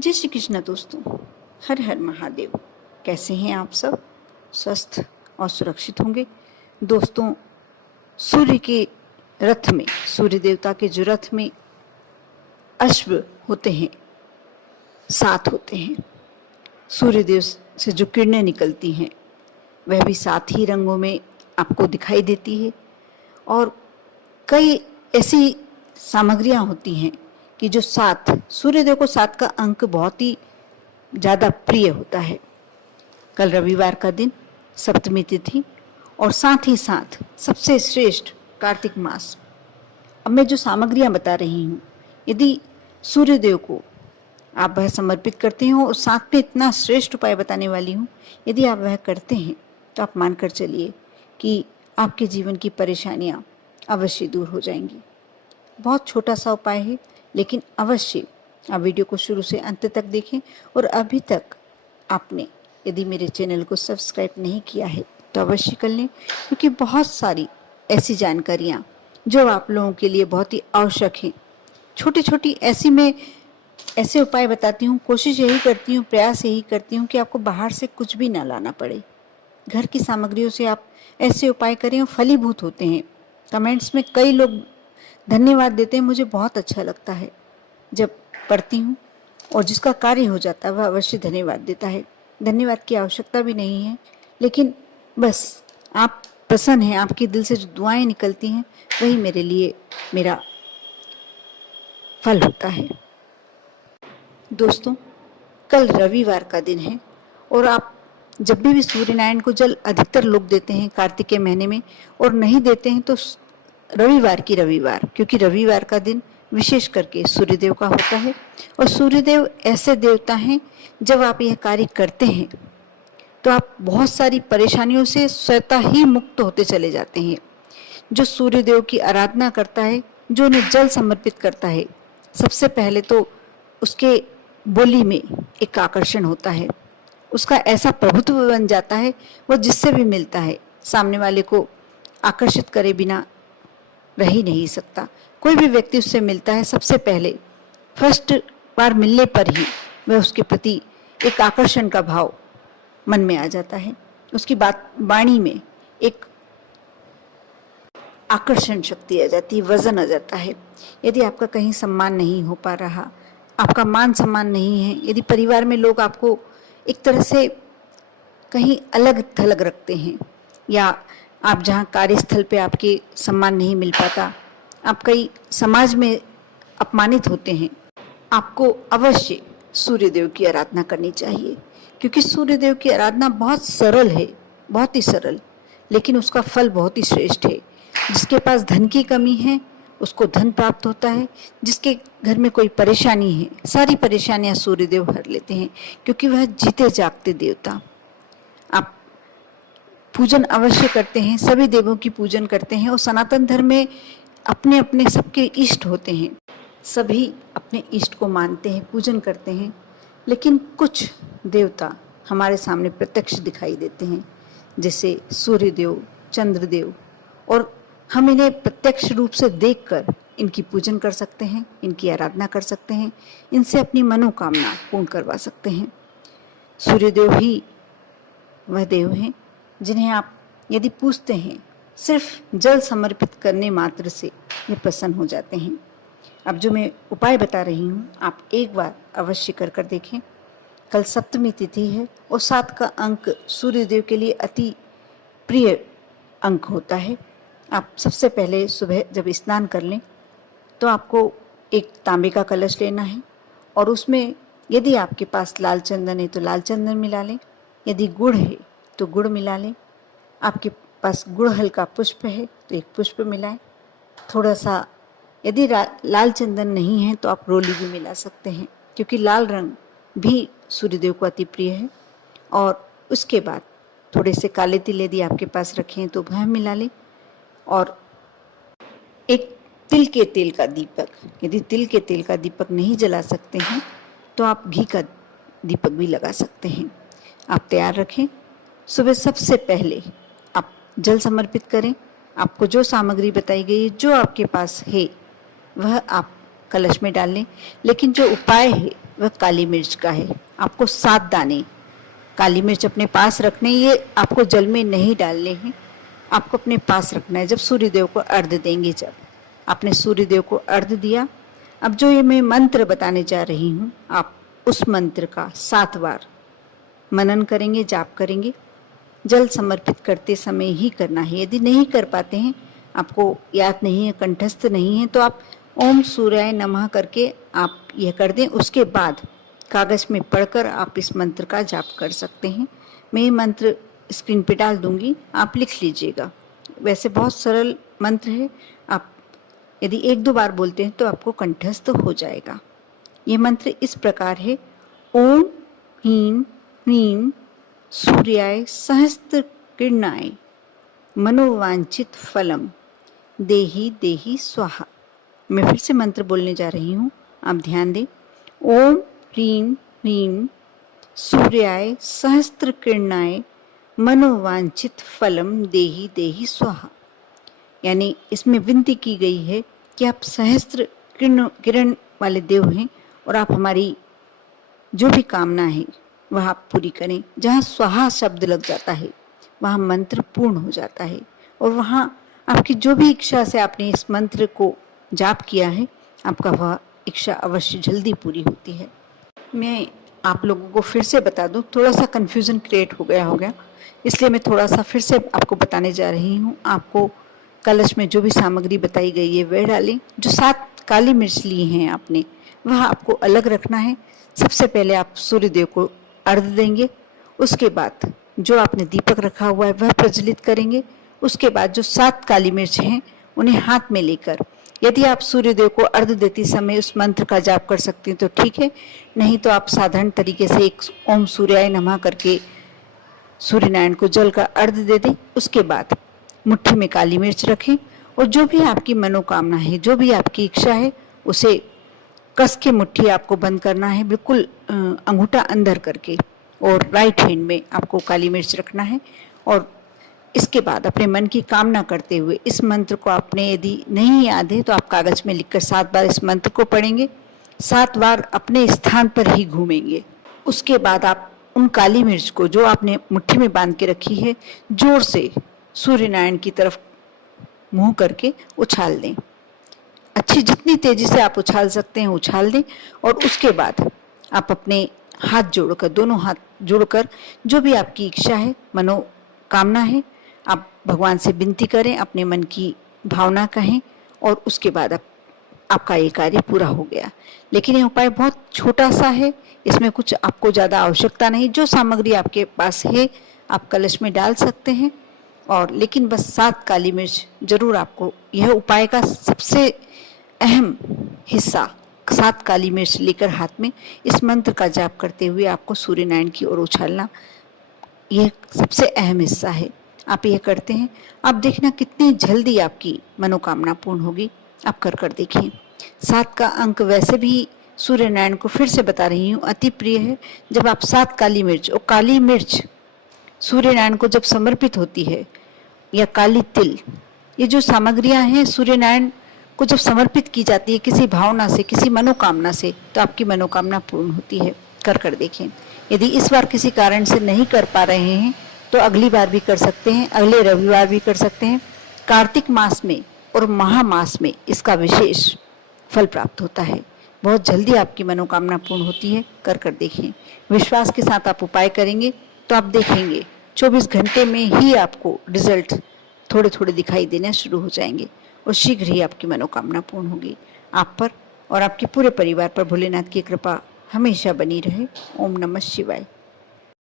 जय श्री कृष्ण दोस्तों। हर हर महादेव। कैसे हैं आप सब? स्वस्थ और सुरक्षित होंगे। दोस्तों, सूर्य के रथ में, सूर्य देवता के जो रथ में अश्व होते हैं, 7 होते हैं। सूर्य देव से जो किरणें निकलती हैं वह भी 7 ही रंगों में आपको दिखाई देती है। और कई ऐसी सामग्रियां होती हैं कि जो 7, सूर्यदेव को 7 का अंक बहुत ही ज़्यादा प्रिय होता है। कल रविवार का दिन, सप्तमी तिथि और साथ ही साथ सबसे श्रेष्ठ कार्तिक मास। अब मैं जो सामग्रियां बता रही हूँ, यदि सूर्यदेव को आप वह समर्पित करते हो और साथ में इतना श्रेष्ठ उपाय बताने वाली हूँ, यदि आप वह करते हैं तो आप मानकर चलिए कि आपके जीवन की परेशानियाँ अवश्य दूर हो जाएंगी। बहुत छोटा सा उपाय है, लेकिन अवश्य आप वीडियो को शुरू से अंत तक देखें। और अभी तक आपने यदि मेरे चैनल को सब्सक्राइब नहीं किया है तो अवश्य कर लें, क्योंकि बहुत सारी ऐसी जानकारियाँ जो आप लोगों के लिए बहुत ही आवश्यक हैं। छोटी छोटी ऐसे उपाय बताती हूँ। कोशिश यही करती हूँ, प्रयास यही करती हूँ कि आपको बाहर से कुछ भी ना लाना पड़े। घर की सामग्रियों से आप ऐसे उपाय करें और फलीभूत होते हैं। कमेंट्स में कई लोग धन्यवाद देते हैं, मुझे बहुत अच्छा लगता है जब पढ़ती हूँ। और जिसका कार्य हो जाता है वह अवश्य धन्यवाद देता है। धन्यवाद की आवश्यकता भी नहीं है, लेकिन बस आप प्रसन्न हैं, आपके दिल से जो दुआएं निकलती हैं वही मेरे लिए मेरा फल होता है। दोस्तों, कल रविवार का दिन है और आप जब भी सूर्य नारायण को जल अधिकतर लोग देते हैं कार्तिक के महीने में, और नहीं देते हैं तो रविवार, क्योंकि रविवार का दिन विशेष करके सूर्यदेव का होता है। और सूर्यदेव ऐसे देवता हैं, जब आप यह कार्य करते हैं तो आप बहुत सारी परेशानियों से स्वतः ही मुक्त होते चले जाते हैं। जो सूर्यदेव की आराधना करता है, जो उन्हें जल समर्पित करता है, सबसे पहले तो उसके बोली में एक आकर्षण होता है। उसका ऐसा प्रभुत्व बन जाता है, वह जिससे भी मिलता है सामने वाले को आकर्षित करे बिना रह ही नहीं सकता। कोई भी व्यक्ति उससे मिलता है, सबसे पहले फर्स्ट बार मिलने पर ही वह उसके प्रति एक आकर्षण का भाव मन में आ जाता है। उसकी वाणी में एक आकर्षण शक्ति आ जाती है, वजन आ जाता है। यदि आपका कहीं सम्मान नहीं हो पा रहा, आपका मान सम्मान नहीं है, यदि परिवार में लोग आपको एक तरह से कहीं अलग थलग रखते हैं, या आप जहाँ कार्यस्थल पे आपके सम्मान नहीं मिल पाता, आप कई समाज में अपमानित होते हैं, आपको अवश्य सूर्यदेव की आराधना करनी चाहिए। क्योंकि सूर्यदेव की आराधना बहुत सरल है, बहुत ही सरल, लेकिन उसका फल बहुत ही श्रेष्ठ है। जिसके पास धन की कमी है उसको धन प्राप्त होता है। जिसके घर में कोई परेशानी है, सारी परेशानियां सूर्यदेव हर लेते हैं, क्योंकि वह जीते जागते देवता। आप पूजन अवश्य करते हैं, सभी देवों की पूजन करते हैं। और सनातन धर्म में अपने अपने सबके इष्ट होते हैं, सभी अपने इष्ट को मानते हैं, पूजन करते हैं। लेकिन कुछ देवता हमारे सामने प्रत्यक्ष दिखाई देते हैं, जैसे सूर्यदेव, चंद्रदेव, और हम इन्हें प्रत्यक्ष रूप से देखकर इनकी पूजन कर सकते हैं, इनकी आराधना कर सकते हैं, इनसे अपनी मनोकामना पूर्ण करवा सकते हैं। सूर्यदेव ही वह देव हैं जिन्हें आप यदि पूजते हैं, सिर्फ जल समर्पित करने मात्र से ये प्रसन्न हो जाते हैं। अब जो मैं उपाय बता रही हूँ, आप एक बार अवश्य कर देखें। कल सप्तमी तिथि है और 7 का अंक सूर्यदेव के लिए अति प्रिय अंक होता है। आप सबसे पहले सुबह जब स्नान कर लें तो आपको एक तांबे का कलश लेना है, और उसमें यदि आपके पास लाल चंदन है तो लाल चंदन मिला लें, यदि गुड़ है तो गुड़ मिला लें, आपके पास गुड़हल का पुष्प है तो एक पुष्प मिलाएं। थोड़ा सा यदि लाल चंदन नहीं है तो आप रोली भी मिला सकते हैं, क्योंकि लाल रंग भी सूर्यदेव को अति प्रिय है। और उसके बाद थोड़े से काले तिल यदि आपके पास रखें तो वह मिला लें। और एक तिल के तेल का दीपक, यदि तिल के तेल का दीपक नहीं जला सकते हैं तो आप घी का दीपक भी लगा सकते हैं। आप तैयार रखें। सुबह सबसे पहले आप जल समर्पित करें। आपको जो सामग्री बताई गई है, जो आपके पास है, वह आप कलश में डाल लें। लेकिन जो उपाय है वह काली मिर्च का है। आपको 7 दाने काली मिर्च अपने पास रखने, ये आपको जल में नहीं डालने हैं, आपको अपने पास रखना है। जब सूर्यदेव को अर्घ्य देंगे, जब आपने सूर्यदेव को अर्घ्य दिया, अब जो ये मैं मंत्र बताने जा रही हूँ, आप उस मंत्र का 7 बार मनन करेंगे, जाप करेंगे। जल समर्पित करते समय ही करना है। यदि नहीं कर पाते हैं, आपको याद नहीं है, कंठस्थ नहीं है, तो आप ओम सूर्याय नमः करके आप यह कर दें। उसके बाद कागज में पढ़कर आप इस मंत्र का जाप कर सकते हैं। मैं ये मंत्र स्क्रीन पे डाल दूंगी, आप लिख लीजिएगा। वैसे बहुत सरल मंत्र है, आप यदि 1-2 बार बोलते हैं तो आपको कंठस्थ हो जाएगा। ये मंत्र इस प्रकार है, ओम ह्रीं ह्रीं सूर्याय सहस्त्र किरणाय मनोवांछित फलम देहि देहि स्वाहा। मैं फिर से मंत्र बोलने जा रही हूँ, आप ध्यान दें। ओम ह्रीं ह्रीं सूर्याय सहस्त्र किरणाय मनोवांछित फलम देहि देहि स्वाहा। यानी इसमें विनती की गई है कि आप सहस्त्र किरण वाले देव हैं और आप हमारी जो भी कामना है वह आप पूरी करें। जहाँ स्वाहा शब्द लग जाता है वहाँ मंत्र पूर्ण हो जाता है, और वहाँ आपकी जो भी इच्छा से आपने इस मंत्र को जाप किया है, आपका वह इच्छा अवश्य जल्दी पूरी होती है। मैं आप लोगों को फिर से बता दूं, थोड़ा सा कन्फ्यूज़न क्रिएट हो गया, इसलिए मैं थोड़ा सा फिर से आपको बताने जा रही हूँ। आपको कलश में जो भी सामग्री बताई गई है वह डालें। जो 7 काली मिर्च ली हैं आपने, वह आपको अलग रखना है। सबसे पहले आप सूर्यदेव को अर्घ्य देंगे, उसके बाद जो आपने दीपक रखा हुआ है वह प्रज्वलित करेंगे। उसके बाद जो 7 काली मिर्च हैं उन्हें हाथ में लेकर, यदि आप सूर्यदेव को अर्घ्य देते समय उस मंत्र का जाप कर सकते हैं तो ठीक है, नहीं तो आप साधारण तरीके से एक ओम सूर्याय नमः करके सूर्यनारायण को जल का अर्घ्य दे दें। उसके बाद मुट्ठी में काली मिर्च रखें और जो भी आपकी मनोकामना है, जो भी आपकी इच्छा है, उसे कस के मुट्ठी आपको बंद करना है, बिल्कुल अंगूठा अंदर करके, और राइट हैंड में आपको काली मिर्च रखना है। और इसके बाद अपने मन की कामना करते हुए इस मंत्र को आपने यदि नहीं याद है तो आप कागज में लिखकर 7 बार इस मंत्र को पढ़ेंगे, 7 बार अपने स्थान पर ही घूमेंगे। उसके बाद आप उन काली मिर्च को जो आपने मुट्ठी में बांध के रखी है, जोर से सूर्यनारायण की तरफ मुंह करके उछाल दें। अच्छी जितनी तेजी से आप उछाल सकते हैं उछाल दें। और उसके बाद आप अपने हाथ जोड़कर, दोनों हाथ जोड़कर, जो भी आपकी इच्छा है, मनोकामना है, आप भगवान से विनती करें, अपने मन की भावना कहें, और उसके बाद आपका ये कार्य पूरा हो गया। लेकिन ये उपाय बहुत छोटा सा है, इसमें कुछ आपको ज़्यादा आवश्यकता नहीं। जो सामग्री आपके पास है आप कलश में डाल सकते हैं, और लेकिन बस 7 काली मिर्च जरूर आपको, यह उपाय का सबसे अहम हिस्सा, 7 काली मिर्च लेकर हाथ में इस मंत्र का जाप करते हुए आपको सूर्यनारायण की ओर उछालना, यह सबसे अहम हिस्सा है। आप यह करते हैं, आप देखना कितनी जल्दी आपकी मनोकामना पूर्ण होगी। आप कर देखिए। 7 का अंक वैसे भी सूर्यनारायण को फिर से बता रही हूँ अति प्रिय है। जब आप 7 काली मिर्च, और काली मिर्च सूर्यनारायण को जब समर्पित होती है, या काली तिल, ये जो सामग्रियां हैं सूर्यनारायण को जब समर्पित की जाती है किसी भावना से, किसी मनोकामना से, तो आपकी मनोकामना पूर्ण होती है। कर देखें। यदि इस बार किसी कारण से नहीं कर पा रहे हैं तो अगली बार भी कर सकते हैं, अगले रविवार भी कर सकते हैं। कार्तिक मास में और महामास में इसका विशेष फल प्राप्त होता है। बहुत जल्दी आपकी मनोकामना पूर्ण होती है। कर देखें। विश्वास के साथ आप उपाय करेंगे तो आप देखेंगे 24 घंटे में ही आपको रिजल्ट थोड़े थोड़े दिखाई देना शुरू हो जाएंगे, और शीघ्र ही आपकी मनोकामना पूर्ण होगी। आप पर और आपके पूरे परिवार पर भोलेनाथ की कृपा हमेशा बनी रहे। ओम नमः शिवाय।